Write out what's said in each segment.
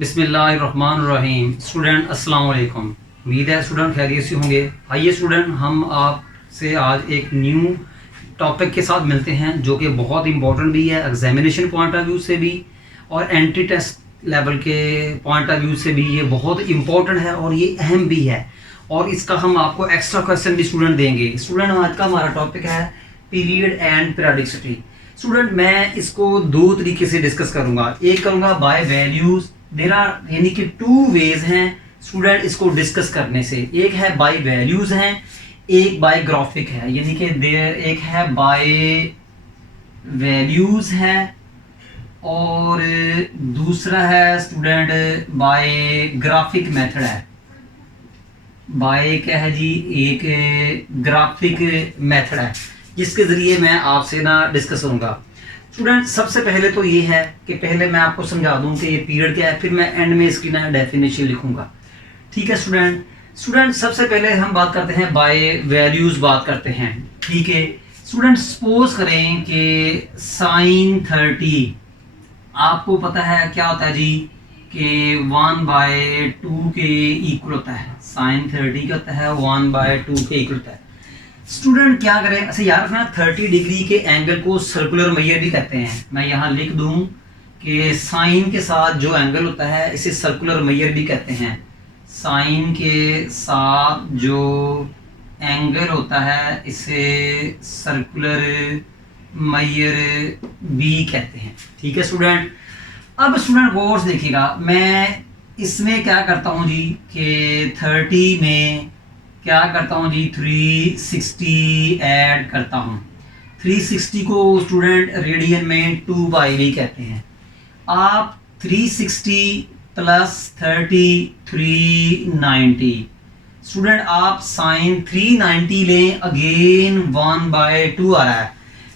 बिस्मिल्लाहिर्रहमानिर्रहीम। स्टूडेंट अस्सलाम वालेकुम। उम्मीद है स्टूडेंट खैरियत से होंगे। आइए स्टूडेंट, हम आपसे आज एक न्यू टॉपिक के साथ मिलते हैं जो कि बहुत इंपॉर्टेंट भी है एग्जामिनेशन पॉइंट ऑफ व्यू से भी और एंट्री टेस्ट लेवल के पॉइंट ऑफ व्यू से भी। ये बहुत इंपॉर्टेंट है और ये अहम भी है और इसका हम आपको एक्स्ट्रा क्वेश्चन भी स्टूडेंट देंगे। स्टूडेंट, आज का हमारा टॉपिक है पीरियड एंड पीरियडिसिटी। स्टूडेंट, मैं इसको दो तरीके से डिस्कस करूंगा। एक करूंगा बाय वैल्यूज, देयर आर यानी कि टू वेज हैं स्टूडेंट इसको डिस्कस करने से। एक है बाय वैल्यूज हैं, एक बाय ग्राफिक है, यानी कि देयर एक है बाय वैल्यूज है और दूसरा है स्टूडेंट बाय ग्राफिक मेथड है। बाय क्या है जी, एक ग्राफिक मेथड है जिसके ज़रिए मैं आपसे ना डिस्कस करूँगा। स्टूडेंट, सबसे पहले तो ये है कि पहले मैं आपको समझा दूं कि ये पीरियड क्या है, फिर मैं एंड में इसकी ना डेफिनेशन लिखूंगा। ठीक है स्टूडेंट, सबसे पहले हम बात करते हैं बाय वैल्यूज बात करते हैं। ठीक है स्टूडेंट, सपोज करें कि साइन 30 आपको पता है क्या होता है जी कि 1/2 के इक्वल होता है। साइन 30 क्या होता है, 1/2 के इक्वल होता है। स्टूडेंट क्या करें, ऐसे याद रखना 30 डिग्री के एंगल को सर्कुलर मेजर भी कहते हैं। मैं यहाँ लिख दूं कि साइन के साथ जो एंगल होता है इसे सर्कुलर मेजर भी कहते हैं। साइन के साथ जो एंगल होता है इसे सर्कुलर मेजर भी कहते हैं। ठीक है स्टूडेंट, अब स्टूडेंट गौर से देखिएगा, मैं इसमें क्या करता हूँ जी कि 30 में क्या करता हूँ जी 360 ऐड करता हूँ। 360 को स्टूडेंट रेडियन में 2 भी कहते हैं। आप 360 प्लस 30 390। स्टूडेंट, आप साइन 390 लें, अगेन 1/2 आ रहा है।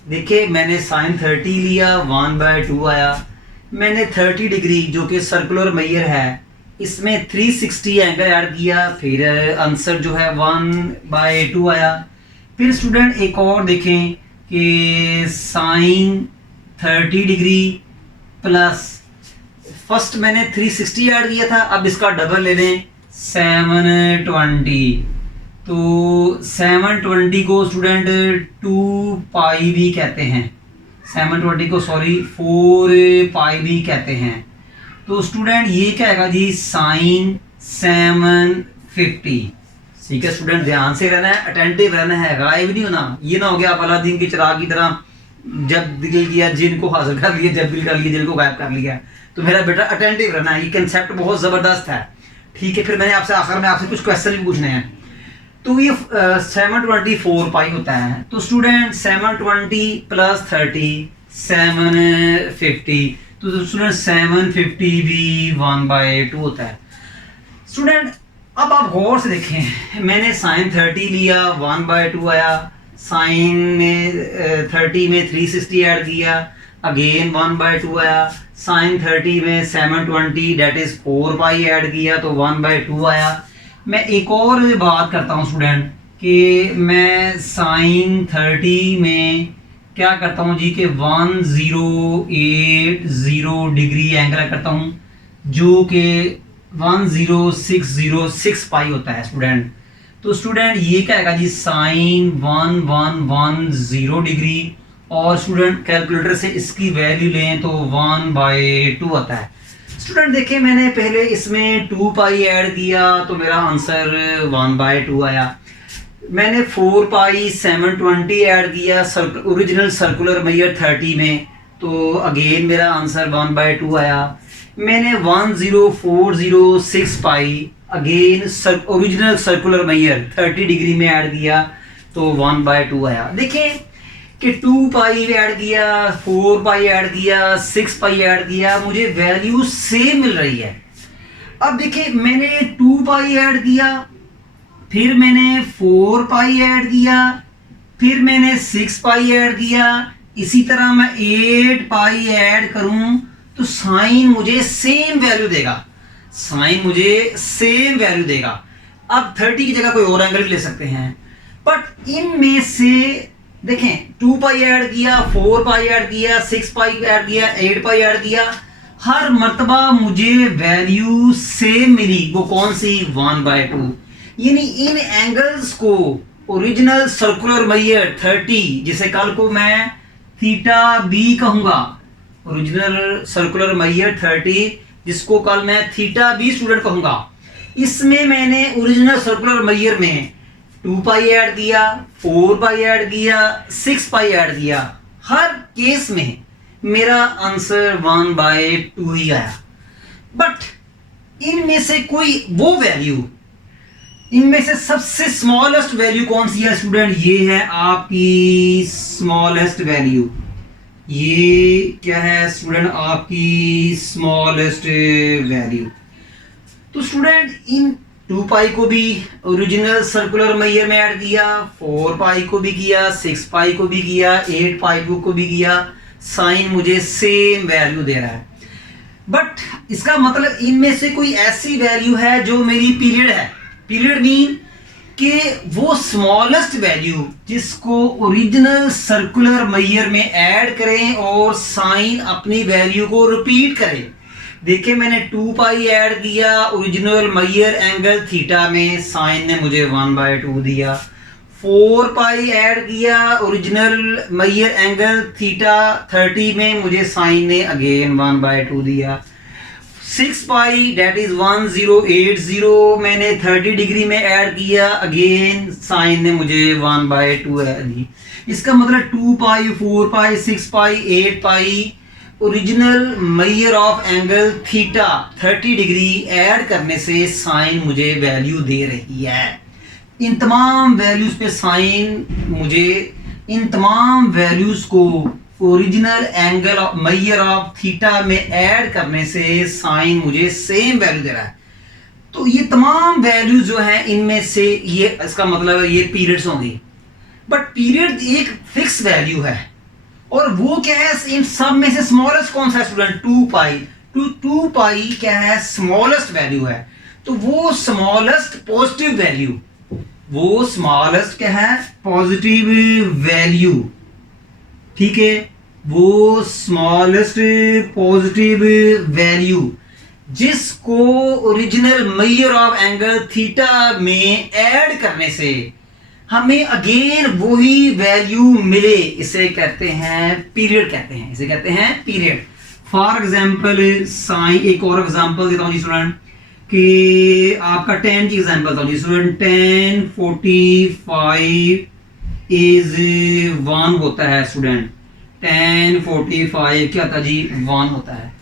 देखिए मैंने साइन 30 लिया, 1/2 आया। मैंने 30 डिग्री जो कि सर्कुलर मेजर है इसमें 360 एंगल ऐड किया, फिर आंसर जो है 1/2 आया। फिर स्टूडेंट एक और देखें कि साइन 30 डिग्री प्लस फर्स्ट मैंने 360 ऐड किया था, अब इसका डबल ले लें 720। तो 720 को स्टूडेंट 2 भी कहते हैं, 720 को 4 भी कहते हैं। तो स्टूडेंट ये क्या आएगा जी, साइन 750। ठीक है स्टूडेंट, ध्यान से रहना है, अटेंटिव रहना है, गायब नहीं होना। ये ना हो गया आप अलादीन की चिराग की तरह, जब दिल किया जिन को हासिल कर लिया, जब दिल कर लिया जिन को गायब कर लिया। तो मेरा बेटा अटेंटिव रहना है, ये कंसेप्ट बहुत ज़बरदस्त है। ठीक है, फिर मैंने आपसे आखिर में आपसे कुछ क्वेश्चन भी पूछने हैं। तो ये 724 होता है। तो स्टूडेंट 720 प्लस 30 750, तो स्टूडेंट 750 भी 1/2 होता है। स्टूडेंट अब आप गौर से देखें, मैंने साइन 30 लिया, 1/2 आया। साइन में 30 में 360 ऐड किया, अगेन 1/2 आया। साइन 30 में 720 डेट इज 4 ऐड किया तो 1/2 आया। मैं एक और बात करता हूँ स्टूडेंट कि मैं साइन 30 में क्या करता हूँ जी कि 1080 डिग्री एंगल करता हूँ जो कि 10606 होता है स्टूडेंट। तो स्टूडेंट ये क्या आएगा जी, साइन 1110 डिग्री, और स्टूडेंट कैलकुलेटर से इसकी वैल्यू लें तो 1/2 आता है। स्टूडेंट देखिए मैंने पहले इसमें 2 ऐड किया तो मेरा आंसर 1/2 आया। मैंने 4 720 ऐड किया ओरिजिनल सर्कुलर मेजर 30 में, तो अगेन मेरा आंसर 1/2 आया। मैंने 10406 again original circular measure 30 degree में ऐड किया तो 1/2 आया। देखें कि 2 ऐड किया, 4 ऐड किया, 6 ऐड किया, मुझे वैल्यू सेम मिल रही है। अब देखिए मैंने 2 ऐड किया, फिर मैंने 4 ऐड किया, फिर मैंने 6 ऐड किया, इसी तरह मैं 8 ऐड करूं तो साइन मुझे सेम वैल्यू देगा। साइन मुझे सेम वैल्यू देगा। अब 30 की जगह कोई और एंगल ले सकते हैं, बट इनमें से देखें 2 ऐड किया, 4 ऐड किया, 6 ऐड किया, 8 ऐड किया, हर मर्तबा मुझे वैल्यू सेम मिली, वो कौन सी, 1/2। यानी इन एंगल्स को ओरिजिनल सर्कुलर मैयर 30, जिसे कल को मैं थीटा बी कहूंगा, ओरिजिनल सर्कुलर मैयर 30 जिसको कल मैं थीटा बी स्टूडेंट कहूंगा, इसमें मैंने ओरिजिनल सर्कुलर मैयर में 2 पाई ऐड दिया, 4 पाई ऐड दिया, 6 पाई ऐड दिया। हर केस में मेरा आंसर 1/2 ही आया। बट इनमें से कोई वो वैल्यू, इनमें से सबसे स्मॉलेस्ट वैल्यू कौन सी है स्टूडेंट, ये है आपकी स्मॉलेस्ट वैल्यू। ये क्या है स्टूडेंट, आपकी स्मॉलेस्ट वैल्यू। तो स्टूडेंट इन 2 पाई को भी ओरिजिनल सर्कुलर मैयर में ऐड किया, 4 पाई को भी किया, 6 पाई को भी किया, 8 पाई को भी किया, साइन मुझे सेम वैल्यू दे रहा है। बट इसका मतलब इनमें से कोई ऐसी वैल्यू है जो मेरी पीरियड है। पीरियड मीन कि वो स्मॉलेस्ट वैल्यू जिसको ओरिजिनल सर्कुलर मैयर में ऐड करें और साइन अपनी वैल्यू को रिपीट करें। देखिए मैंने 2 पाई ऐड किया ओरिजिनल मैयर एंगल थीटा में, साइन ने मुझे 1/2 दिया। 4 पाई ऐड किया ओरिजिनल मैयर एंगल थीटा 30 में, मुझे साइन ने अगेन 1/2 दिया। 6 पाई डेट इज 1080 मैंने 30 डिग्री में ऐड किया, अगेन साइन ने मुझे 1/2 दी। इसका मतलब 2 pi, 4 pi, 6 pi, 8 pi original मैयर of angle theta 30 degree add करने से साइन मुझे वैल्यू दे रही है। इन तमाम वैल्यूज पे साइन मुझे, इन तमाम वैल्यूज को ओरिजिनल एंगल ऑफ मैयर ऑफ थीटा में ऐड करने से साइन मुझे सेम वैल्यू दे रहा है। तो ये तमाम वैल्यूज जो हैं इनमें से, ये इसका मतलब है ये पीरियड्स होंगी। बट पीरियड एक फिक्स वैल्यू है, और वो क्या है, इन सब में से स्मॉलेस्ट कौन सा है स्टूडेंट, 2 पाई। 2 पाई क्या है, स्मॉलेस्ट वैल्यू है। तो वो स्मॉलेस्ट पॉजिटिव वैल्यू, वो स्मॉलेस्ट क्या है, पॉजिटिव वैल्यू, ठीक है, वो स्मॉलेस्ट पॉजिटिव वैल्यू जिसको ओरिजिनल मैयर ऑफ एंगल थीटा में ऐड करने से हमें अगेन वही वैल्यू मिले, इसे कहते हैं पीरियड, कहते हैं, इसे कहते हैं पीरियड। फॉर एग्जाम्पल साइन, एक और एग्जाम्पल देता हूं जी स्टूडेंट, कि आपका 10 की एग्जाम्पल था जी स्टूडेंट। 10 45 इज 1 होता है स्टूडेंट। 10 45 क्या होता है जी, 1 होता है।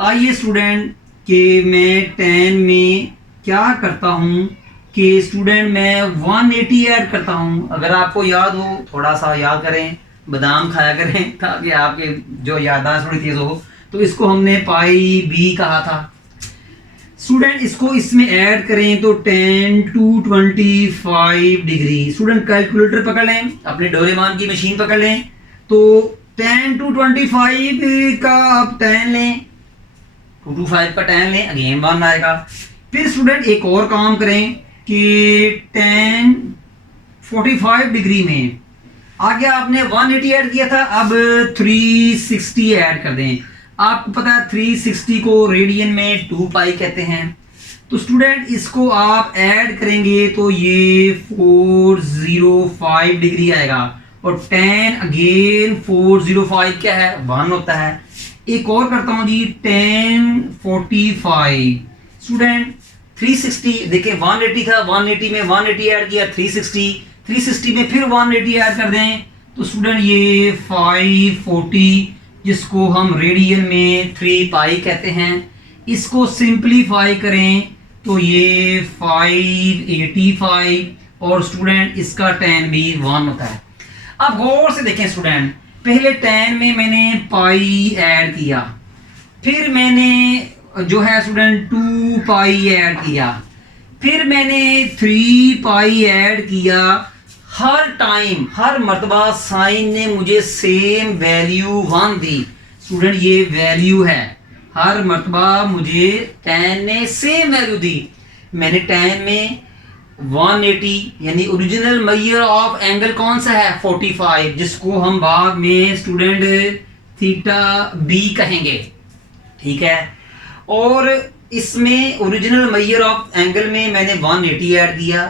आइए स्टूडेंट कि मैं 10 में क्या करता हूं कि स्टूडेंट मैं 180 ऐड करता हूं। अगर आपको याद हो, थोड़ा सा याद करें, बादाम खाया करें ताकि आपके जो याददाश्त थोड़ी तेज हो। तो इसको हमने पाई बी कहा था स्टूडेंट, इसको इसमें ऐड करें तो 10 to 25 डिग्री। स्टूडेंट कैलकुलेटर पकड़ लें, अपने डोरेमोन की मशीन पकड़ लें, तो 10 to 25 का आप tan लें, 2 to 5 का tan लें, अगेन 1 आएगा। फिर स्टूडेंट एक और काम करें कि 10 45 डिग्री में आगे आपने 180 ऐड किया था, अब 360 ऐड कर दें। आपको पता है 360 को रेडियन में 2 पाई कहते हैं। तो स्टूडेंट इसको आप ऐड करेंगे तो ये 405 डिग्री आएगा, और 10 अगेन 405 क्या है, 1 होता है। एक और करता हूं जी, 10 45 स्टूडेंट 360, देखिए 180 था, 180 में 180 ऐड किया, 360 में फिर 180 ऐड कर दें, तो स्टूडेंट ये 540 जिसको हम रेडियन में 3 पाई कहते हैं, इसको सिंप्लीफाई करें तो ये 585, और स्टूडेंट इसका tan भी 1 होता है। अब गौर से देखें स्टूडेंट, पहले tan में मैंने पाई ऐड किया, फिर मैंने जो है स्टूडेंट 2 पाई ऐड किया, फिर मैंने 3 पाई ऐड किया। हर टाइम, हर मर्तबा साइन ने मुझे सेम वैल्यू 1 दी। स्टूडेंट ये वैल्यू है, हर मर्तबा मुझे tan ने सेम वैल्यू दी। मैंने tan में 180 यानी ओरिजिनल मैयर ऑफ एंगल कौन सा है, 45, जिसको हम बाद में स्टूडेंट थीटा बी कहेंगे। ठीक है। और इसमें ओरिजिनल मेजर ऑफ एंगल में मैंने 180 ऐड किया,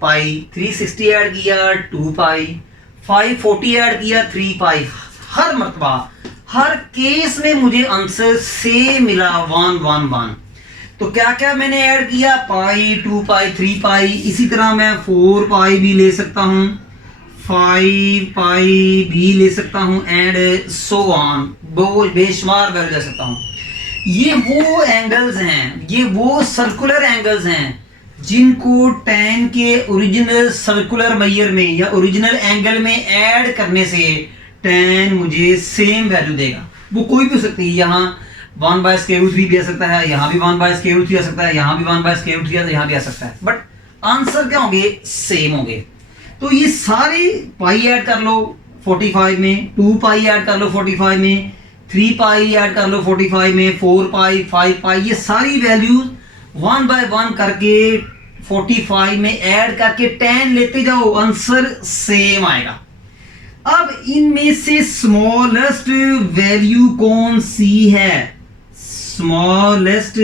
पाई 360 ऐड किया 2 पाई, 540 ऐड किया 3 पाई। हर मरतबा हर केस में मुझे आंसर सेम मिला 111। तो क्या क्या मैंने ऐड किया, पाई 2 पाई 3 पाई, इसी तरह मैं 4 पाई भी ले सकता हूँ, 5 पाई भी ले सकता हूँ एंड सो ऑन, बेशुमार वैल्यू ले सकता हूँ। ये वो एंगल्स हैं, ये वो सर्कुलर एंगल्स हैं जिनको tan के ओरिजिनल सर्कुलर मेजर में या ओरिजिनल एंगल में ऐड करने से tan मुझे सेम वैल्यू देगा। वो कोई भी हो सकती है, यहाँ 1/√3 भी आ सकता है, यहाँ भी 1/√3 आ सकता है, यहाँ भी 1/√3 यहाँ भी आ सकता है, बट आंसर क्या होंगे, सेम होंगे। तो ये सारे पाई ऐड कर लो 45 में, 2 पाई ऐड कर लो 45 में, 3 पाई ऐड कर लो 45 में, 4 पाई 5 पाई, ये सारी वैल्यूज 1 बाय 1 करके 45 में ऐड करके tan लेते जाओ, आंसर सेम आएगा। अब इनमें से स्मॉलेस्ट वैल्यू कौन सी है, स्मॉलेस्ट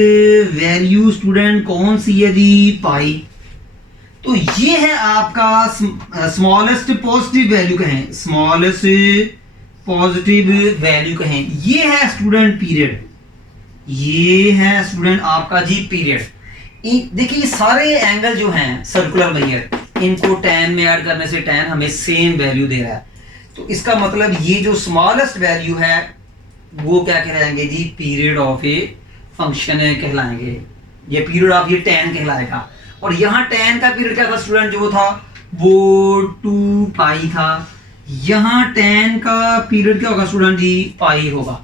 वैल्यू स्टूडेंट कौन सी है जी, पाई। तो ये है आपका स्मॉलेस्ट पॉजिटिव वैल्यू कहें, स्मॉलेस्ट पॉजिटिव वैल्यू कहें, ये है स्टूडेंट पीरियड, ये है स्टूडेंट आपका जी पीरियड। देखिए सारे एंगल जो हैं सर्कुलर मेजर, इनको tan में ऐड करने से tan हमें सेम वैल्यू दे रहा है। तो इसका मतलब ये जो स्मॉलेस्ट वैल्यू है वो क्या कहलाएंगे जी, पीरियड ऑफ ए फंक्शन कहलाएंगे, ये पीरियड ऑफ ये tan कहलाएगा। और यहाँ tan का पीरियड क्या था स्टूडेंट, जो था वो 2 पाई था, यहाँ tan का पीरियड क्या होगा स्टूडेंट जी, पाई होगा।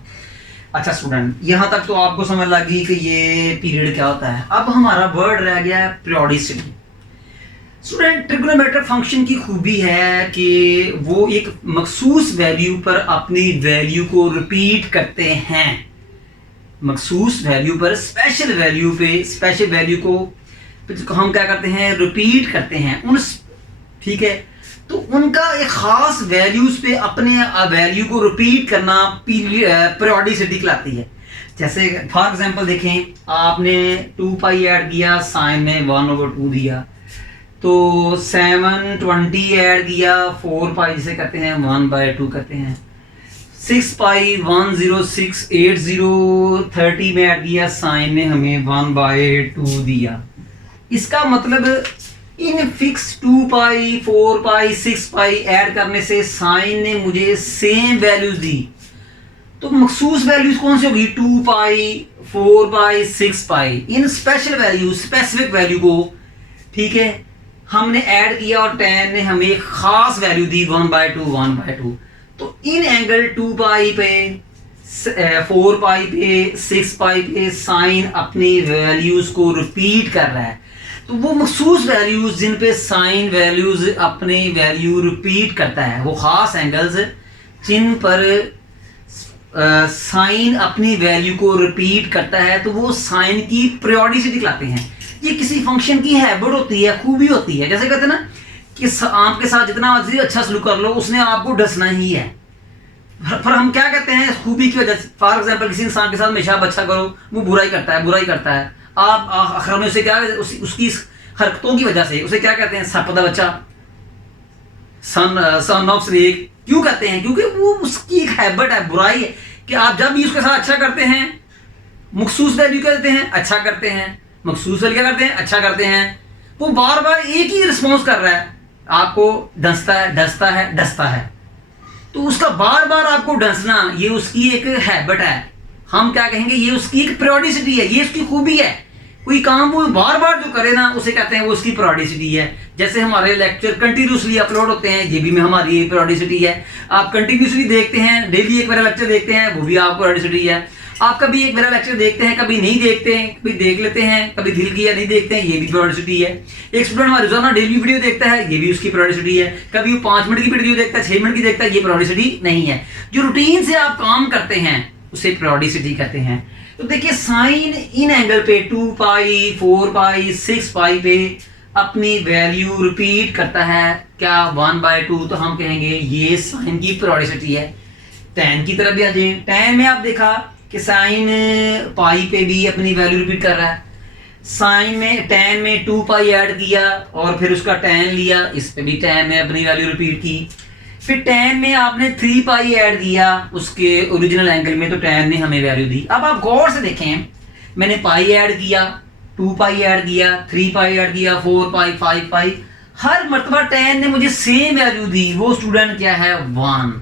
अच्छा स्टूडेंट, यहाँ तक तो आपको समझ लगी कि ये पीरियड क्या होता है। अब हमारा वर्ड रह गया पीरियोडिसिटी। स्टूडेंट ट्रिग्नोमेट्रिक फंक्शन की खूबी है कि वो एक मखसूस वैल्यू पर अपनी वैल्यू को रिपीट करते हैं, मखसूस वैल्यू पर स्पेशल वैल्यू पे स्पेशल वैल्यू को हम क्या करते हैं, रिपीट करते हैं उन, ठीक है। तो उनका एक खास वैल्यूज पे अपने वैल्यू को रिपीट करना पीरियोडिसिटी कहलाती है। जैसे फॉर एग्जांपल देखें, आपने 2 पाई ऐड किया, साइन में 1/2 दिया, तो 720 ऐड किया 4 पाई जिसे कहते हैं 1/2 करते हैं, 6 पाई 10680 30 में ऐड किया, साइन ने हमें 1/2 दिया। इसका मतलब in fix 2 pi 4 pi 6 pi add करने से साइन ने मुझे सेम वैल्यूज दी। तो मखसूस वैल्यूज कौन सी होगी, 2 पाई 4 पाई 6 पाई, इन स्पेशल वैल्यू स्पेसिफिक वैल्यू को, ठीक है, हमने ऐड किया और tan ने हमें एक खास वैल्यू दी 1/2। तो इन एंगल 2 पाई पे 4 पाई पे 6 पाई पे साइन अपनी वैल्यूज को रिपीट कर रहा है। तो वो मखसूस वैल्यूज जिन पे साइन वैल्यूज अपनी वैल्यू रिपीट करता है, वो खास एंगल्स जिन पर साइन अपनी वैल्यू को रिपीट करता है, तो वो साइन की पीरियोडिसिटी कहलाते हैं। ये किसी फंक्शन की हैबिट होती है, खूबी होती है। जैसे कहते हैं ना कि आपके साथ जितना मर्जी अच्छा सलूक कर लो, उसने आपको डसना ही है। पर हम क्या कहते हैं, खूबी की वजह से, फॉर एग्जाम्पल किसी इंसान के साथ हमेशा आप अच्छा करो, वो बुराई करता है, बुराई करता है, आप आखिर में उसे क्या उसकी हरकतों की वजह से उसे क्या कहते हैं, सरपदा बच्चा, सन ऑफ स्नेक। क्यों कहते हैं, क्योंकि वो उसकी एक हैबिट है, बुराई है, कि आप जब भी उसके साथ अच्छा करते हैं, मखसूस वैल्यू क्या देते हैं, अच्छा करते हैं, मखसूस वैल्यू क्या करते हैं, अच्छा करते हैं, वो बार बार एक ही रिस्पॉन्स कर रहा है, आपको डसता है डसता है डसता है। तो उसका बार बार आपको डसना, ये उसकी एक हैबिट है। हम क्या कहेंगे, ये उसकी एक पीरियोडिसिटी है, ये उसकी खूबी है। कोई काम वो बार बार जो करे ना, उसे कहते हैं वो उसकी पीरियोडिसिटी है। जैसे हमारे लेक्चर कंटिन्यूसली अपलोड होते हैं, ये भी में हमारी पीरियोडिसिटी है। आप कंटिन्यूसली देखते हैं, डेली एक मेरा लेक्चर देखते हैं, वो भी आपको पीरियोडिसिटी है। आप कभी एक मेरा लेक्चर देखते हैं, कभी नहीं देखते हैं, कभी देख लेते हैं, कभी दिल किया नहीं देखते हैं, ये भी पीरियोडिसिटी है। एक स्टूडेंट हमारा रोजाना डेली वीडियो देखता है, ये भी उसकी पीरियोडिसिटी है। कभी वो 5 मिनट की वीडियो देखता है, 6 मिनट की देखता है, ये पीरियोडिसिटी नहीं है। जो रूटीन से आप काम करते हैं उसे पीरियोडिसिटी कहते हैं। तो देखिए साइन इन एंगल पे 2 पाई 4 पाई 6 पाई पे अपनी वैल्यू रिपीट करता है, क्या 1/2, तो हम कहेंगे ये साइन की पीरियोडिसिटी है। tan की तरफ भी आ जाए, tan में आप देखा कि साइन पाई पे भी अपनी वैल्यू रिपीट कर रहा है, साइन में tan में 2 पाई ऐड किया और फिर उसका tan लिया, इस पे भी tan ने अपनी वैल्यू रिपीट की, फिर tan में आपने 3 पाई ऐड किया उसके ओरिजिनल एंगल में, तो tan ने हमें वैल्यू दी। अब आप गौर से देखें, मैंने पाई ऐड किया, 2 पाई ऐड किया, 3 पाई ऐड किया, 4 पाई, 5 पाई, हर मर्तबा tan ने मुझे सेम वैल्यू दी। वो स्टूडेंट क्या है, 1।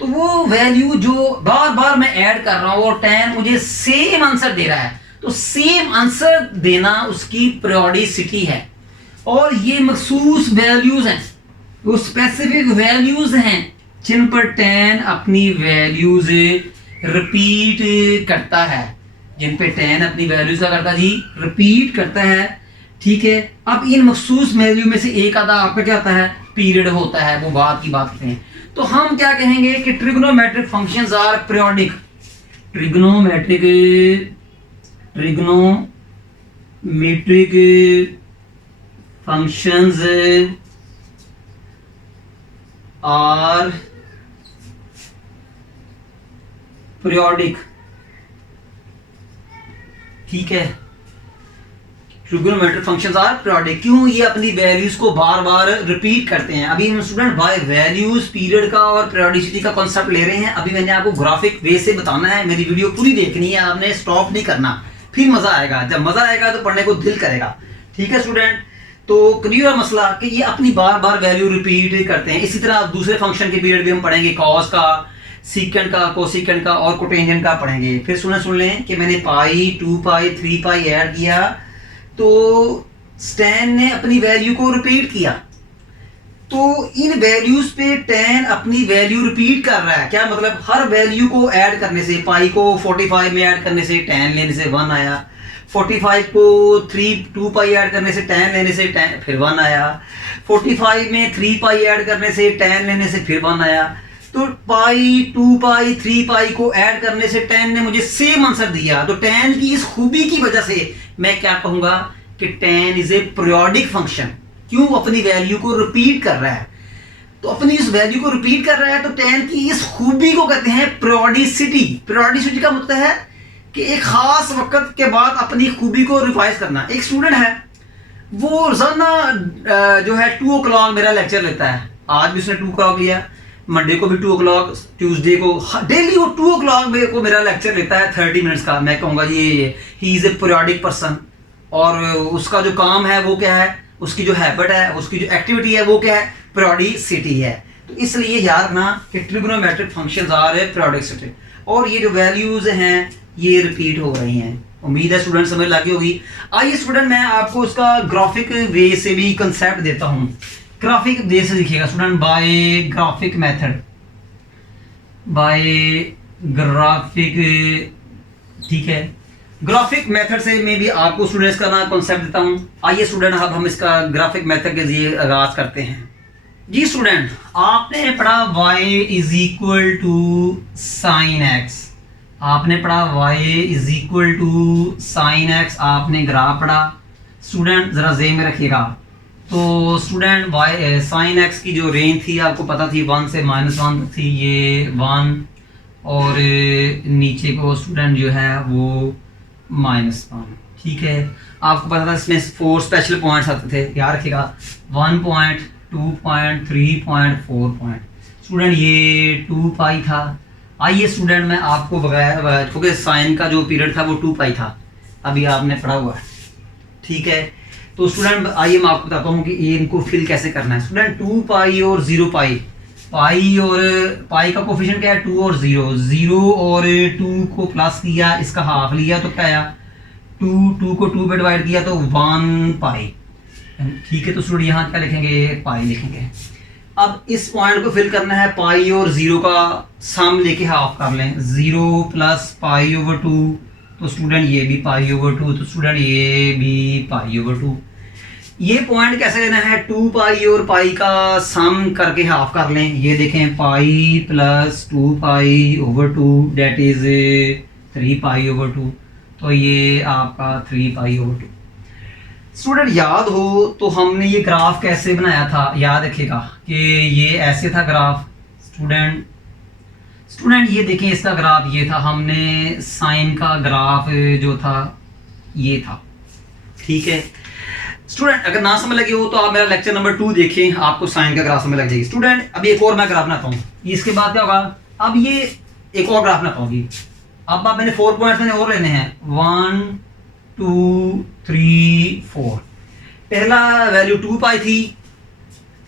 तो वो वैल्यू जो बार बार मैं ऐड कर रहा हूं और tan मुझे सेम आंसर दे रहा है, तो सेम आंसर देना उसकी पीरियोडिसिटी है। और ये मखसूस वैल्यूज हैं, वो स्पेसिफिक वैल्यूज हैं जिन पर tan अपनी वैल्यूज रिपीट करता है, जिन पे tan अपनी वैल्यूज का करता जी रिपीट करता है। ठीक है, अब इन मखसूस वैल्यू में से एक आधा आपका क्या होता है, पीरियड होता है, वो बात की बात करते हैं। तो हम क्या कहेंगे कि trigonometric functions are periodic. Trigonometric functions are periodic. ठीक है, ट्रिग्नोमेट्रिक फंक्शंस आर पीरियोडिक। क्यों, ये अपनी वैल्यूज को बार बार रिपीट करते हैं। अभी हम स्टूडेंट बाय वैल्यूज पीरियड का और पीरियोडिसिटी का कॉन्सेप्ट ले रहे हैं। अभी मैंने आपको ग्राफिक वे से बताना है, मेरी वीडियो पूरी देखनी है, आपने स्टॉप नहीं करना, फिर मजा आएगा। जब मजा आएगा तो पढ़ने को दिल करेगा। ठीक है स्टूडेंट, तो क्लियर मसला कि ये अपनी बार बार वैल्यू रिपीट करते हैं। इसी तरह आप दूसरे फंक्शन के पीरियड भी हम पढ़ेंगे, कॉस का, सीकेंड का, कोसिकेंड का और कोटेंजेंट का पढ़ेंगे। फिर सुन लें कि मैंने पाई, 2 पाई, 3 पाई ऐड किया, तो tan ने अपनी वैल्यू को रिपीट किया, तो इन वैल्यूज पे tan अपनी वैल्यू रिपीट कर रहा है। क्या मतलब, हर वैल्यू को ऐड करने से, पाई को 45 में ऐड करने से tan लेने से 1 आया, 45 को 2 पाई ऐड करने से tan लेने से फिर 1 आया, 45 में 3 पाई ऐड करने से tan लेने से फिर 1 आया। तो पाई, 2 पाई, 3 पाई को ऐड करने से tan ने मुझे सेम आंसर दिया। तो tan की इस खूबी की वजह से मैं क्या कहूंगा कि tan is a periodic function. क्यों, अपनी वैल्यू को रिपीट कर रहा है, तो अपनी इस वैल्यू को रिपीट कर रहा है, तो tan की इस खूबी को कहते हैं पीरियोडिसिटी। पीरियोडिसिटी का मतलब है कि एक खास वक्त के बाद अपनी खूबी को रिवाइज करना। एक स्टूडेंट है, वो रोजाना जो है 2 o'clock मेरा लेक्चर लेता है। आज भी उसने 2 o'clock लिया, मंडे को भी 2 o'clock, ट्यूसडे को, डेली वो 2 o'clock को मेरा लेक्चर लेता है 30 मिनट्स का। मैं कहूँगा जी he is a periodic person, और उसका जो काम है वो क्या है, उसकी जो हैबिट है, उसकी जो एक्टिविटी है वो क्या है, पीरियोडिसिटी है। तो इसलिए याद रखना कि trigonometric functions are a periodicity, और ये जो वैल्यूज हैं ये रिपीट हो रही हैं। उम्मीद है स्टूडेंट समझ लगी होगी। आइए स्टूडेंट, मैं आपको उसका ग्राफिक वे से भी कंसेप्ट देता हूँ। ग्राफिक वे से देखिएगा student, by graphic method, by graphic, ठीक है, ग्राफिक मेथड से मैं भी आपको स्टूडेंट्स का ना कॉन्सेप्ट देता हूँ। आइए स्टूडेंट, अब हम इसका ग्राफिक मेथड के जरिए आगाज करते हैं। जी स्टूडेंट, आपने पढ़ा y is equal to sine x, आपने पढ़ा y is equal to sine x, आपने ग्राफ पढ़ा। स्टूडेंट जरा जेहन में रखिएगा, तो स्टूडेंट y साइन एक्स की जो रेंज थी आपको पता थी 1 से -1 थी, ये 1, और नीचे को स्टूडेंट जो है वो -1। ठीक है, आपको पता था इसमें 4 स्पेशल पॉइंट्स आते थे, याद रखिएगा, 1 point, 2 point, 3 point, 4 point. Student ये 2 पाई था। आइए स्टूडेंट, मैं आपको बगैर, क्योंकि साइन का जो पीरियड था वो 2 पाई था, अभी आपने पढ़ा हुआ है। ठीक है, तो स्टूडेंट आइए मैं आपको बताता हूँ कि ये इनको फिल कैसे करना है। स्टूडेंट 2 पाई और 0 पाई, पाई और पाई का कोफिशिएंट क्या है, 2 और 0, 0 और 2 को प्लस किया, इसका हाफ लिया तो क्या आया, 2 को 2 पे डिवाइड किया तो 1 पाई। ठीक है, तो स्टूडेंट यहाँ क्या लिखेंगे, पाई लिखेंगे। अब इस पॉइंट को फिल करना है, पाई और 0 का सम लेके हाफ कर लें, 0 प्लस पाई ओवर 2, तो स्टूडेंट ये भी पाई ओवर 2, तो स्टूडेंट ये भी पाई ओवर 2। ये पॉइंट कैसे लेना है, 2 पाई और पाई का सम करके हाफ कर लें। ये देखें, pi plus 2 pi over 2 that is 3 pi over 2, तो ये आपका 3 पाई ओवर 2। स्टूडेंट याद हो तो हमने ये ग्राफ कैसे बनाया था, याद रखिएगा कि ये ऐसे था ग्राफ। स्टूडेंट स्टूडेंट ये देखें, इसका ग्राफ ये था, हमने साइन का ग्राफ जो था ये था, ठीक है। स्टूडेंट अगर ना समझ लगे हो तो आप मेरा लेक्चर नंबर 2 देखें, आपको साइन का ग्राफ समझ लग जाएगी। स्टूडेंट अभी एक और मैं ग्राफ बनाता हूँ, इसके बाद क्या होगा, अब ये एक और ग्राफ बनाता हूँ। अब आप मैंने 4 पॉइंट्स मैंने और लेने हैं, 1 2 3 4। पहला वैल्यू 2 पाई थी,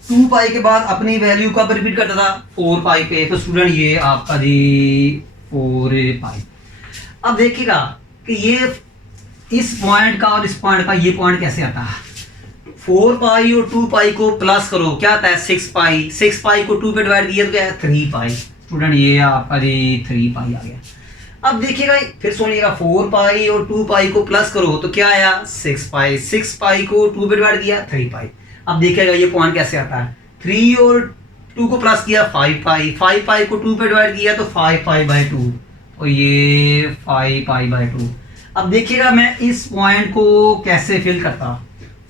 2 पाई के बाद अपनी वैल्यू कब रिपीट करता था, 4 पाई पे। तो स्टूडेंट ये आपका जी 4 पाई। अब देखिएगा कि ये इस पॉइंट का और इस पॉइंट का ये पॉइंट कैसे आता है। 4 पाई और 2 पाई को प्लस करो, क्या आता है 6 पाई। 6 पाई को 2 पे डिवाइड किया तो क्या है 3 पाई। स्टूडेंट ये आपका जी 3 पाई आ गया। अब देखिएगा फिर सुनिएगा, 4 पाई और 2 पाई को प्लस करो तो क्या आया 6 पाई। 6 पाई को 2 पे डिवाइड किया 3 पाई। अब देखिएगा ये पॉइंट कैसे आता है, 3 और 2 को प्लस किया 5 पाई, 5 पाई को 2 पे डिवाइड किया तो 5 पाई बाई 2, और ये 5 पाई बाई 2। अब देखिएगा मैं इस पॉइंट को कैसे फिल करता,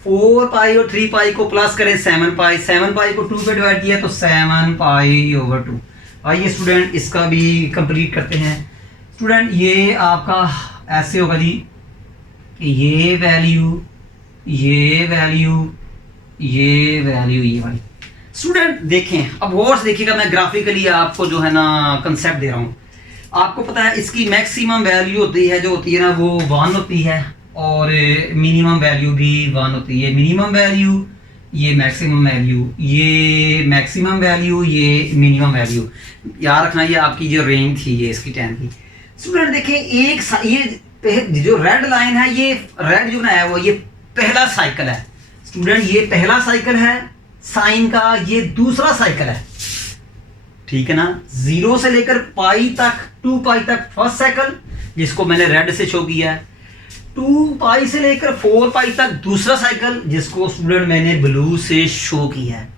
4 पाई और 3 पाई को प्लस करें 7 पाई, 7 पाई को 2 पे डिवाइड किया तो 7 पाई ओवर 2। आइए स्टूडेंट इसका भी कंप्लीट करते हैं। स्टूडेंट ये आपका ऐसे होगा जी कि ये वैल्यू, ये वैल्यू, ये वैल्यू, ये वाली। स्टूडेंट देखें, अब गौर से देखिएगा, मैं ग्राफिकली आपको जो है ना कंसेप्ट दे रहा हूँ। आपको पता है इसकी मैक्सिमम वैल्यू होती है, जो होती है ना वो 1 होती है, और मिनिमम वैल्यू भी 1 होती है। मिनिमम वैल्यू, ये मैक्सिमम वैल्यू, ये मैक्सिमम वैल्यू, ये मिनिमम वैल्यू। याद रखना ये आपकी जो रेंज थी ये इसकी 10 की। स्टूडेंट देखें ये जो रेड लाइन है, ये रेड जो ना है वो ये पहला साइकिल है। स्टूडेंट ये पहला साइकिल है साइन का, ये दूसरा साइकिल है, ठीक है ना। 0 से लेकर पाई तक, 2 पाई तक फर्स्ट साइकिल, जिसको मैंने रेड से शो किया है। 2 पाई से लेकर 4 पाई तक दूसरा साइकिल, जिसको स्टूडेंट मैंने ब्लू से शो किया है।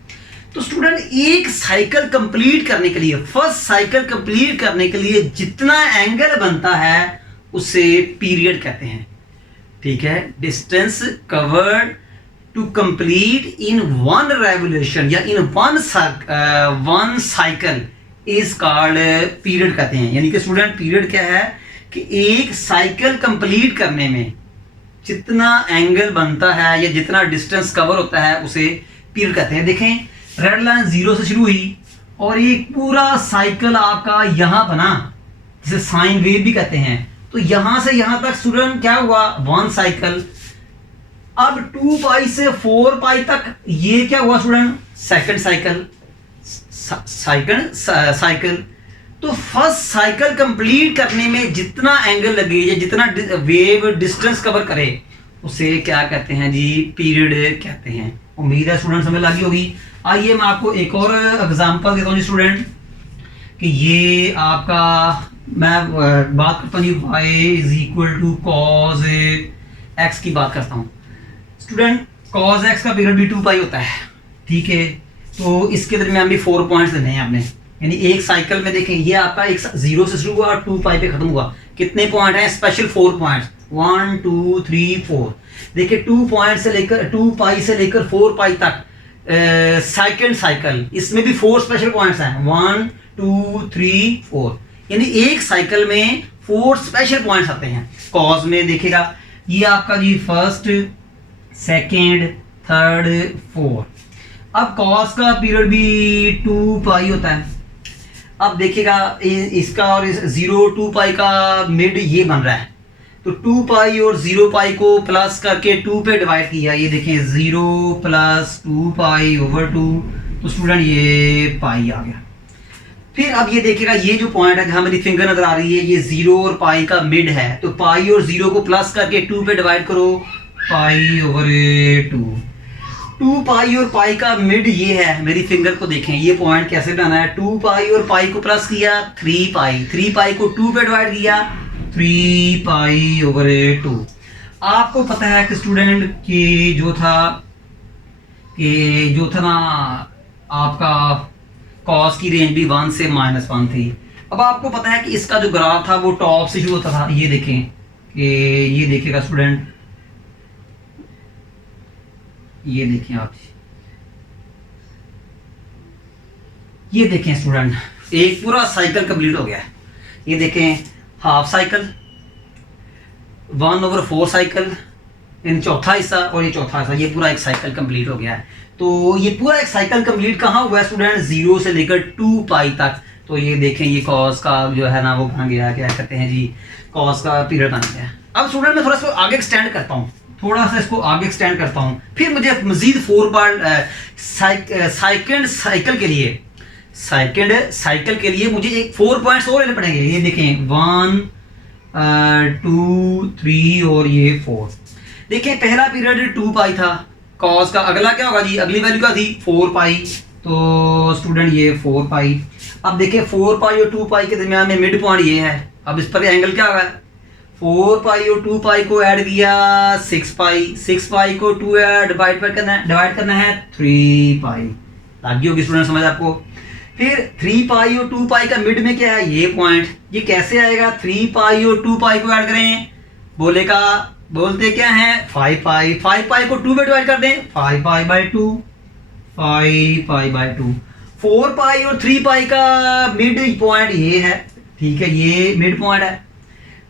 तो स्टूडेंट एक साइकिल कंप्लीट करने के लिए, फर्स्ट साइकिल कंप्लीट करने के लिए जितना एंगल बनता है उसे पीरियड कहते हैं, ठीक है। Distance covered to complete in 1 revolution या in 1 cycle is called period कहते हैं। यानी कि स्टूडेंट पीरियड क्या है कि एक साइकिल कंप्लीट करने में जितना एंगल बनता है या जितना डिस्टेंस कवर होता है उसे पीरियड कहते हैं। देखें रेड लाइन 0 से शुरू हुई और एक पूरा साइकिल आपका यहां बना, जिसे साइन वेव भी कहते हैं। तो यहां से यहां तक स्टूडेंट क्या हुआ 1 साइकिल। अब 2 पाई से 4 पाई तक ये क्या हुआ स्टूडेंट सेकंड साइकिल, साइकिल। तो फर्स्ट साइकिल कंप्लीट करने में जितना एंगल लगे या जितना वेव डिस्टेंस कवर करे उसे क्या कहते हैं जी पीरियड कहते हैं। उम्मीद है स्टूडेंट समझ लगी होगी। आइए मैं आपको एक और एग्जांपल देता हूँ जी स्टूडेंट, कि ये आपका मैं बात करता हूँ y is equal to cos x की बात करता हूँ। स्टूडेंट कॉज x का पीरियड भी 2 पाई होता है, ठीक है। तो इसके दरमियान भी 4 पॉइंट्स लेने हैं आपने। यानी एक साइकिल में देखें ये आपका एक 0 से शुरू हुआ और 2 पाई पे खत्म हुआ। कितने पॉइंट हैं स्पेशल 4 पॉइंट्स, 1 2 3 4। देखिए 2 पॉइंट से लेकर 2 पाई से लेकर 4 पाई तक सेकंड साइकिल, इसमें भी 4 स्पेशल पॉइंट्स हैं, 1 2 3 4। यानी एक साइकिल में 4 स्पेशल पॉइंट्स आते हैं। कॉज में देखिएगा ये आपका जी फर्स्ट सेकेंड थर्ड 4। अब कॉस का पीरियड भी 2 पाई होता है। अब देखिएगा इसका और 0 2 पाई का मिड ये बन रहा है, तो 2 पाई और 0 पाई को प्लस करके 2 पे डिवाइड किया। ये देखें 0 प्लस 2 पाई ओवर 2, तो स्टूडेंट ये पाई आ गया। फिर अब ये देखिएगा ये जो पॉइंट है जहां मेरी फिंगर नजर आ रही है, ये 0 और पाई का मिड है, तो पाई और 0 को प्लस करके 2 पे डिवाइड करो, पाई ओवर 2। 2 पाई और पाई का मिड ये है, मेरी फिंगर को देखें ये पॉइंट कैसे बनाना है। 2 पाई और पाई को प्लस किया 3 पाई, 3 पाई को 2 पे डिवाइड किया 3 पाई ओवर 2। आपको पता है कि स्टूडेंट की जो था ना आपका कॉस की रेंज भी 1 से -1 थी। अब आपको पता है कि इसका जो ग्राफ था वो टॉप से शुरू होता था। ये देखें कि ये देखिएगा स्टूडेंट, ये देखें आप, ये देखें स्टूडेंट एक पूरा साइकिल कंप्लीट हो गया है। ये देखें, हाफ साइकिल, 1/4 साइकिल, इन चौथा हिस्सा और ये चौथा हिस्सा, ये पूरा एक साइकिल कंप्लीट हो गया है। तो ये पूरा एक साइकिल कंप्लीट कहाँ हुआ है स्टूडेंट? 0 से लेकर 2 पाई तक। तो ये देखें, ये कॉस का जो है ना वो बन गया, क्या कहते हैं जी, कॉस का पीरियड बन गया। अब स्टूडेंट मैं थोड़ा सा आगे एक्सटेंड करता हूँ, थोड़ा सा इसको आगे एक्सटेंड करता हूँ, फिर मुझे मजीद 4 पार्ट सेकंड साइकिल के लिए, सेकंड साइकिल के लिए मुझे एक 4 पॉइंट्स और लेने पड़ेंगे। ये देखें 1 2 3 और ये 4। देखें पहला पीरियड 2 पाई था, कॉस का अगला क्या होगा जी, अगली वैल्यू क्या थी 4 पाई, तो स्टूडेंट ये 4 पाई। अब देखिए 4 पाई और 2 पाई के दरमियान में मिड पॉइंट ये है। अब इस पर एंगल क्या होगा, 4 पाई और 2 पाई को ऐड किया 6 पाई, 6 पाई को 2 डिवाइड करना है 3 पाई। लगी होगी स्टूडेंट समझ आपको। फिर 3 पाई और 2 पाई का मिड में क्या है, ये पॉइंट, ये कैसे आएगा, 3 पाई और 2 पाई को ऐड करें, बोलते क्या है 5 पाई, 5 पाई को 2 में डिवाइड कर दें 5 पाई बाई 2, 5 पाई बाई 2। 4 पाई और 3 पाई का मिड पॉइंट ये है, ठीक है, ये मिड पॉइंट है,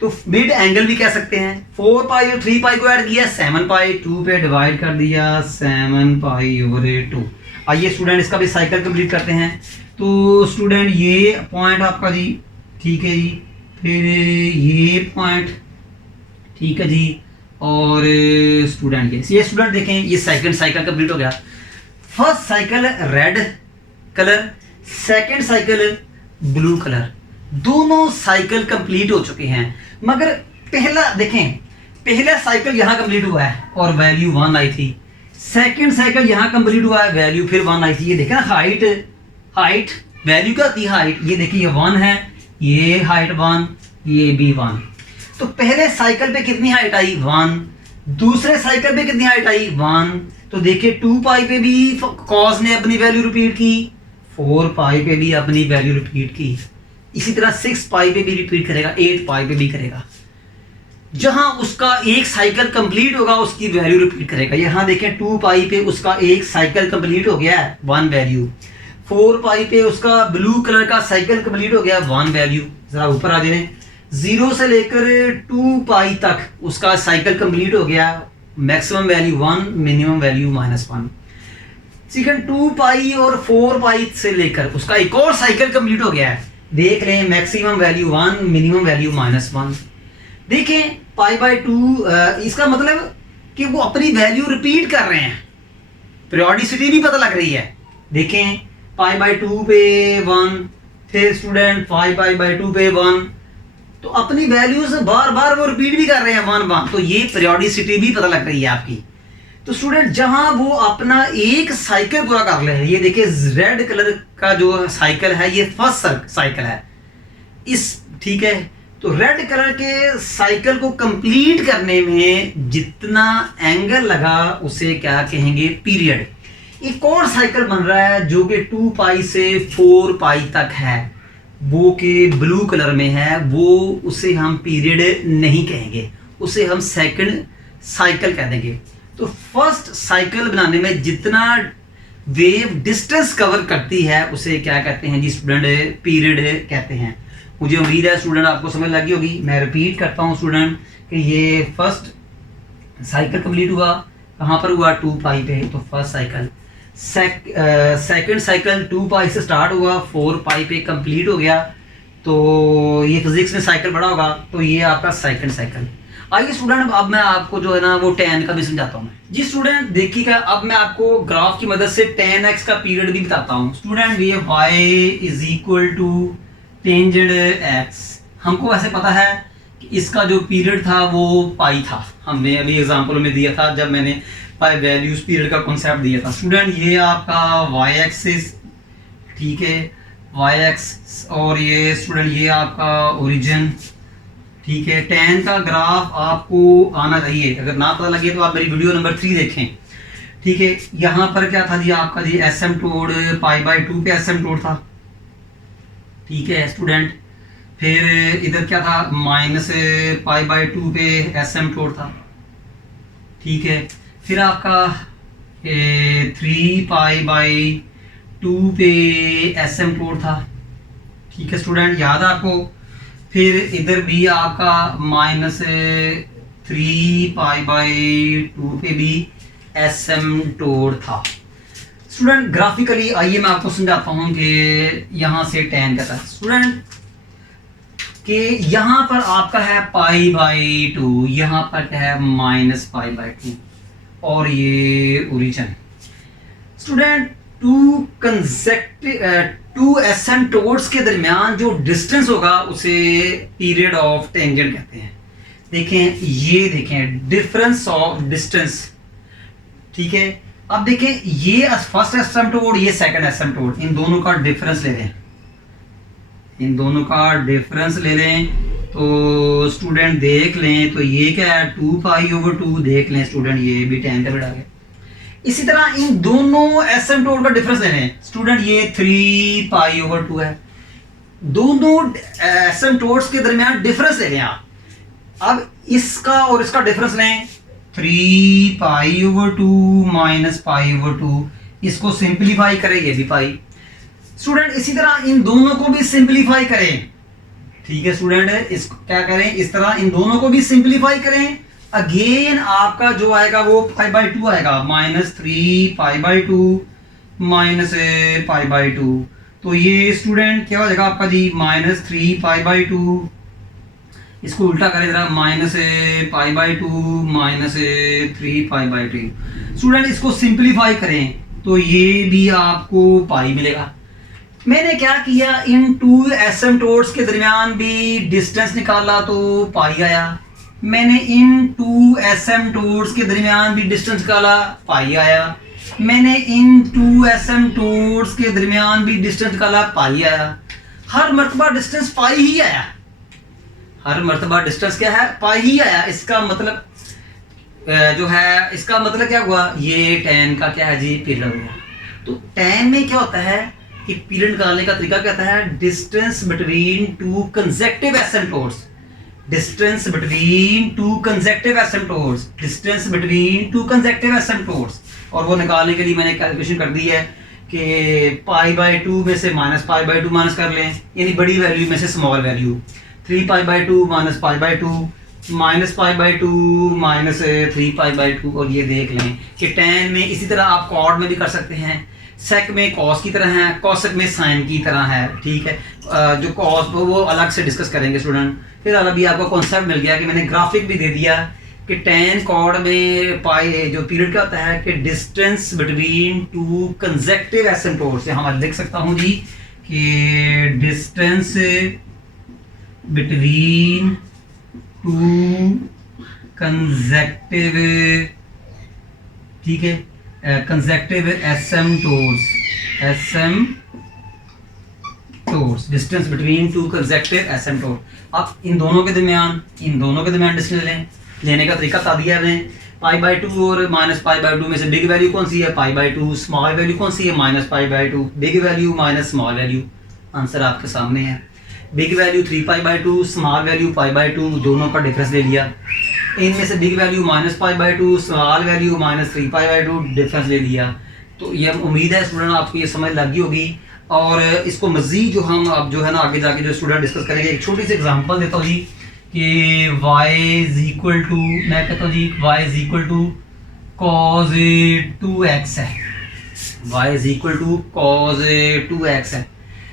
तो मिड एंगल भी कह सकते हैं। 4 पाई और 3 पाई को ऐड किया 7 पाई, 2 पे डिवाइड कर दिया 7 पाई ओवर 2। आइए स्टूडेंट इसका भी साइकिल कंप्लीट करते हैं। तो स्टूडेंट ये पॉइंट आपका जी, ठीक है जी, फिर ये पॉइंट, ठीक है जी, और स्टूडेंट ये स्टूडेंट देखें, ये सेकंड साइकिल कंप्लीट हो गया। First cycle red colour, second cycle blue colour, दोनों साइकिल कंप्लीट हो चुके हैं। मगर पहला देखें, पहला साइकिल यहाँ कंप्लीट हुआ है और वैल्यू 1 आई थी, सेकंड साइकिल यहाँ कंप्लीट हुआ है, वैल्यू फिर 1 आई थी। ये देखें ना, हाइट वैल्यू क्या थी, हाइट, ये देखिए ये 1 है, ये हाइट 1, ये भी 1। तो पहले साइकिल पे कितनी हाइट आई 1, दूसरे साइकिल पे कितनी हाइट आई 1। तो देखिए 2 पाई पे भी कॉस ने अपनी वैल्यू रिपीट की, 4 पाई पे भी अपनी वैल्यू रिपीट की, इसी तरह 6 पाई पे भी रिपीट करेगा, 8 पाई पे भी करेगा। जहां उसका एक साइकिल कंप्लीट होगा उसकी वैल्यू रिपीट करेगा। यहां देखें 2 पाई पे उसका एक साइकिल कंप्लीट हो गया है 1 वैल्यू, 4 पाई पे उसका ब्लू कलर का साइकिल कंप्लीट हो गया 1 वैल्यू। जरा ऊपर आ जाए, 0 से लेकर 2 पाई तक उसका साइकिल कंप्लीट हो गया, maximum value 1, minimum value -1। Second 2 पाई और 4 पाई से लेकर उसका एक और साइकिल कंप्लीट हो गया है, देख लें मैक्सिमम वैल्यू 1, मिनिमम वैल्यू -1। देखें पाई बाई 2, इसका मतलब कि वो अपनी वैल्यू रिपीट कर रहे हैं, पीरियोडिसिटी भी पता लग रही है। देखें पाई बाई 2 पे 1, फिर स्टूडेंट 5 पाई बाई 2 पे 1, तो अपनी वैल्यूज बार बार वो रिपीट भी कर रहे हैं 1 1, तो ये पीरियोडिसिटी भी पता लग रही है आपकी। तो स्टूडेंट जहां वो अपना एक साइकिल पूरा कर ले, ये देखिए रेड कलर का जो साइकिल है ये फर्स्ट साइकिल है इस, ठीक है। तो रेड कलर के साइकिल को कंप्लीट करने में जितना एंगल लगा उसे क्या कहेंगे, पीरियड। एक और साइकिल बन रहा है जो कि 2 पाई से 4 पाई तक है, वो के ब्लू कलर में है, वो उसे हम पीरियड नहीं कहेंगे, उसे हम सेकंड साइकिल कह देंगे। तो फर्स्ट साइकिल बनाने में जितना वेव डिस्टेंस कवर करती है उसे क्या कहते हैं जी स्टूडेंट, पीरियड कहते हैं। मुझे उम्मीद है स्टूडेंट आपको समझ लगी होगी। मैं रिपीट करता हूँ स्टूडेंट कि ये फर्स्ट साइकिल कंप्लीट हुआ कहाँ पर हुआ, 2 पाई पे, तो फर्स्ट साइकिल। सेकंड साइकिल 2 पाई से स्टार्ट हुआ, 4 पाई पे कंप्लीट हो गया, तो ये फिजिक्स में साइकिल बड़ा होगा, तो ये आपका सेकंड साइकिल। आइए स्टूडेंट अब मैं आपको जो है ना वो tan का भी समझाता हूँ जी। स्टूडेंट देखिएगा, अब मैं आपको ग्राफ की मदद से tan x का पीरियड भी बताता हूँ। स्टूडेंट ये y is equal to tangent x, हमको वैसे पता है कि इसका जो पीरियड था वो पाई था, हमने अभी एग्जाम्पल में दिया था जब मैंने पाई वैल्यूज पीरियड का कॉन्सेप्ट दिया था। स्टूडेंट ये आपका y एक्सिस, ठीक है, y एक्सिस, और ये स्टूडेंट ये आपका ओरिजिन, ठीक है। tan का ग्राफ आपको आना चाहिए, अगर ना पता लगे तो आप मेरी वीडियो नंबर 3 देखें, ठीक है। यहाँ पर क्या था जी आपका जी एसिम्पटोड पाई बाई 2 पे एसिम्पटोड था, ठीक है स्टूडेंट। फिर इधर क्या था, माइनस पाई बाई 2 पे एसिम्पटोड था, ठीक है। फिर आपका 3 पाई बाई 2 पे एसिम्पटोड था, ठीक है स्टूडेंट, याद है आपको। फिर इधर भी आपका -3π/2 पे भी एसिम्प्टोट था। स्टूडेंट ग्राफिकली आइए मैं आपको समझाता हूँ कि यहाँ से tan का था स्टूडेंट कि यहाँ पर आपका है π/2, यहाँ पर क्या है -π/2 और ये ओरिजिन। स्टूडेंट टू एसिम्प्टोट्स के दरमियान जो डिस्टेंस होगा उसे पीरियड ऑफ टेंजेंट कहते हैं। देखें, ये देखें डिफरेंस ऑफ डिस्टेंस, ठीक है। अब देखें ये फर्स्ट एसिम्प्टोट, ये सेकंड एसिम्प्टोट, इन दोनों का डिफरेंस ले लें, इन दोनों का डिफरेंस ले लें तो स्टूडेंट देख लें तो ये क्या है 2π/2, देख लें स्टूडेंट ये भी tan का बेटा आ गया। इसी तरह इन दोनों एसिम्प्टोट का डिफरेंस ले लें स्टूडेंट, ये 3π/2 है। दोनों एसिम्प्टोट्स के दरमियान डिफरेंस ले लें आप। अब इसका और इसका डिफरेंस लें 3π/2 -π/2, इसको सिंपलीफाई करें, ये भी पाई। स्टूडेंट इसी तरह इन दोनों को भी सिंपलीफाई करें, ठीक है स्टूडेंट, इसको क्या करें, इस तरह इन दोनों को भी सिंपलीफाई करें। अगेन आपका जो आएगा वो π/2 आएगा, -3π/2 -π/2, तो ये स्टूडेंट क्या हो जाएगा आपका जी -3π/2, इसको उल्टा करें जरा, -π/2 -3π/2। स्टूडेंट इसको सिंपलीफाई करें तो ये भी आपको पाई मिलेगा। मैंने क्या किया, इन टू एसिम्प्टोट्स के दरमियान भी डिस्टेंस निकाला तो पाई आया। मैंने इन टू एसिम्प्टोट्स के दरमियान भी डिस्टेंस निकाला, पाई आया। मैंने इन टू एसिम्प्टोट्स के दरमियान भी डिस्टेंस निकाला, पाई आया। हर मर्तबा डिस्टेंस पाई ही आया, हर मर्तबा डिस्टेंस क्या है, पाई ही आया। इसका मतलब जो है, इसका मतलब क्या हुआ, ये tan का क्या है जी पीरियड हुआ। तो tan में क्या होता है कि पीरियड निकालने का तरीका क्या होता है, distance between two consecutive asymptotes, distance between two consecutive asymptotes, distance between two consecutive asymptotes. और वो निकालने के लिए मैंने कैलकुलेशन कर दी है कि π/2 में से -π/2 माइनस कर लें, यानी बड़ी वैल्यू में से स्मॉल वैल्यू, 3π/2 -π/2 -π/2 -3π/2। और ये देख लें कि tan में इसी तरह आप कॉर्ड में भी कर सकते हैं, सेक में कॉस की तरह है, कॉसेक में साइन की तरह है, ठीक है। जो कॉस वो अलग से डिस्कस करेंगे स्टूडेंट। फिर अभी आपको कॉन्सेप्ट मिल गया कि मैंने ग्राफिक भी दे दिया कि tan कॉर्ड में पाई जो पीरियड क्या होता है कि distance between two consecutive asymptotes, यहाँ मैं लिख सकता हूँ जी कि डिस्टेंस बिटवीन टू कंसेक्टिव, ठीक है, consecutive asymptotes, distance between two consecutive asymptote. अब इन दोनों के दरमियान डिस्टेंस लेने का तरीका बता दिया हमने। π/2 और -π/2 में से बिग वैल्यू कौन सी है, π/2, स्मॉल वैल्यू कौन सी है, -π/2, big value minus small value. Answer आपके सामने है, बिग वैल्यू 3π/2, स्मॉल वैल्यू π/2, दोनों का डिफरेंस ले लिया। इनमें से big value -π/2, small value -3π/2, difference ले लिया। तो ये उम्मीद है स्टूडेंट आपको ये समझ लगी होगी। और इसको मज़ीद जो हम अब जो है ना आगे जाके जो स्टूडेंट डिस्कस करेंगे, एक छोटी सी एग्जांपल देता हूँ जी कि y = मैं कहता हूँ जी y = cos 2x है, y = cos 2x है।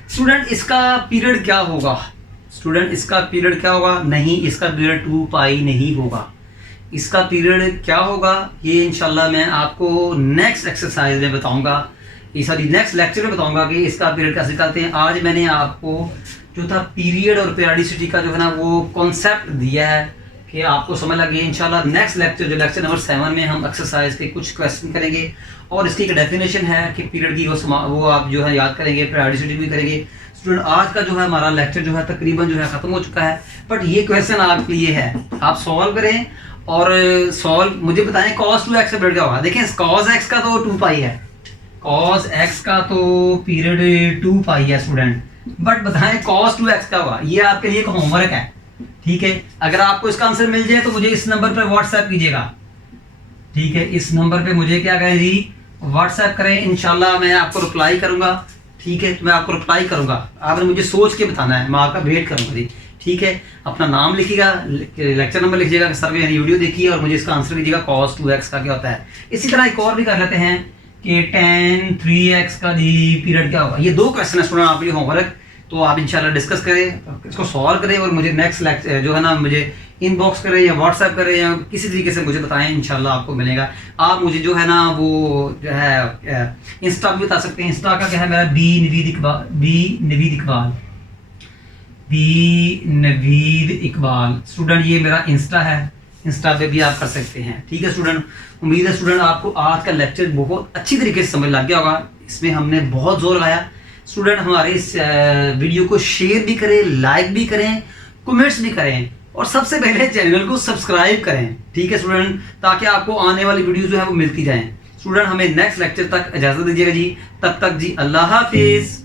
स्टूडेंट इसका पीरियड क्या होगा, स्टूडेंट इसका पीरियड क्या होगा, नहीं इसका पीरियड 2π नहीं होगा, इसका पीरियड क्या होगा ये इंशाल्लाह मैं आपको नेक्स्ट एक्सरसाइज में बताऊंगा, ये सारी नेक्स्ट लेक्चर में बताऊंगा कि इसका पीरियड कैसे निकालते हैं। आज मैंने आपको जो था पीरियड और पीरियडिसिटी का जो है ना वो कॉन्सेप्ट दिया है कि आपको समझ लगे। इंशाल्लाह नेक्स्ट लेक्चर जो लेक्चर नंबर 7 में हम एक्सरसाइज के कुछ क्वेश्चन करेंगे और इसकी एक डेफिनेशन है कि पीरियड की वो आप जो है याद करेंगे, पीरियडिसिटी भी करेंगे। स्टूडेंट आज का जो है हमारा लेक्चर जो है तकरीबन जो है ख़त्म हो चुका है, बट ये क्वेश्चन आपके लिए है, आप सॉल्व करें और सॉल्व मुझे बताएं cos 2x का पीरियड क्या होगा। देखें cos x का तो 2π है, cos x का तो पीरियड 2π है स्टूडेंट, बट बताएं cos 2x का होगा। ये आपके लिए एक होमवर्क है, ठीक है। अगर आपको इसका आंसर मिल जाए तो मुझे इस नंबर पर व्हाट्सएप कीजिएगा, ठीक है। इस नंबर पे मुझे क्या करें जी व्हाट्सएप करें, इंशाल्लाह मैं आपको रिप्लाई करूंगा, ठीक है, तो मैं आपको रिप्लाई करूंगा, आपने मुझे सोच के बताना है, मैं आपका वेट करूंगा जी। ठीक है, अपना नाम लिखिएगा, लेक्चर नंबर लिखिएगा, सर मैंने वीडियो देखी है और मुझे इसका आंसर दीजिएगा cos 2x का क्या होता है। इसी तरह एक और भी कर लेते हैं कि tan 3x का जी पीरियड क्या होगा। ये 2 क्वेश्चन है स्टूडेंट आपके लिए होमवर्क, तो आप इंशाल्लाह डिस्कस करें, इसको सॉल्व करें और मुझे नेक्स्ट लेक्चर जो है ना मुझे इनबॉक्स करें या व्हाट्सएप करें या किसी तरीके से मुझे बताएं, इंशाल्लाह आपको मिलेगा। आप मुझे जो है ना वो जो है इंस्टा भी बता सकते हैं। इंस्टा का क्या है मेरा बी नवीद इकबाल स्टूडेंट, ये मेरा इंस्टा है, इंस्टा पे भी आप कर सकते हैं। ठीक है स्टूडेंट, उम्मीद है स्टूडेंट आपको आज का लेक्चर बहुत अच्छी तरीके से समझ लग गया होगा। इसमें हमने बहुत जोर लगाया। स्टूडेंट हमारे इस वीडियो को शेयर भी करें, लाइक भी करें, कमेंट्स भी करें और सबसे पहले चैनल को सब्सक्राइब करें। ठीक है स्टूडेंट, ताकि आपको आने वाली वीडियो जो है वो मिलती जाएं। स्टूडेंट हमें नेक्स्ट लेक्चर तक इजाजत दीजिएगा जी, तब तक जी अल्लाह हाफिज।